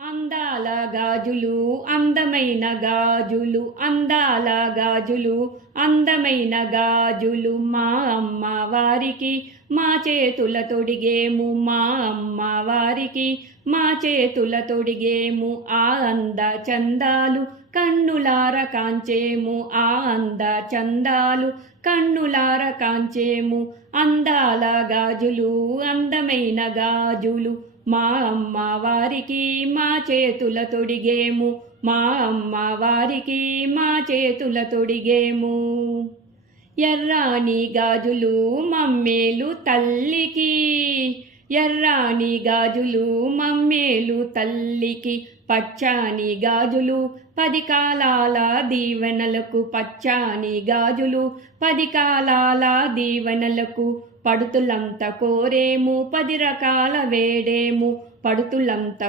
అందాల గాజులు అందమైన గాజులు, అందాల గాజులు అందమైన గాజులు, మా అమ్మ వారికి మా చేతుల తొడిగేము, మా అమ్మ వారికి మా చేతుల తొడిగేము. ఆ అంద చందాలు కన్నులార కాంచేము, ఆ అంద చందాలు కన్నులార కాంచేము. అందాల గాజులు అందమైన గాజులు, మా అమ్మ వారికి మా చేతుల తొడిగేము, మా అమ్మ వారికి మా చేతుల తొడిగేము. ఎర్రాని గాజులు మమ్మేలు తల్లికి, ఎర్రాని గాజులు మమ్మేలు తల్లికి. పచ్చాని గాజులు 10 కాలాల దీవెనలకు, పచ్చాని గాజులు 10 కాలాల దీవెనలకు. పడుతులంత కోరేము 10 రకాల వేడేము, పడుతులంత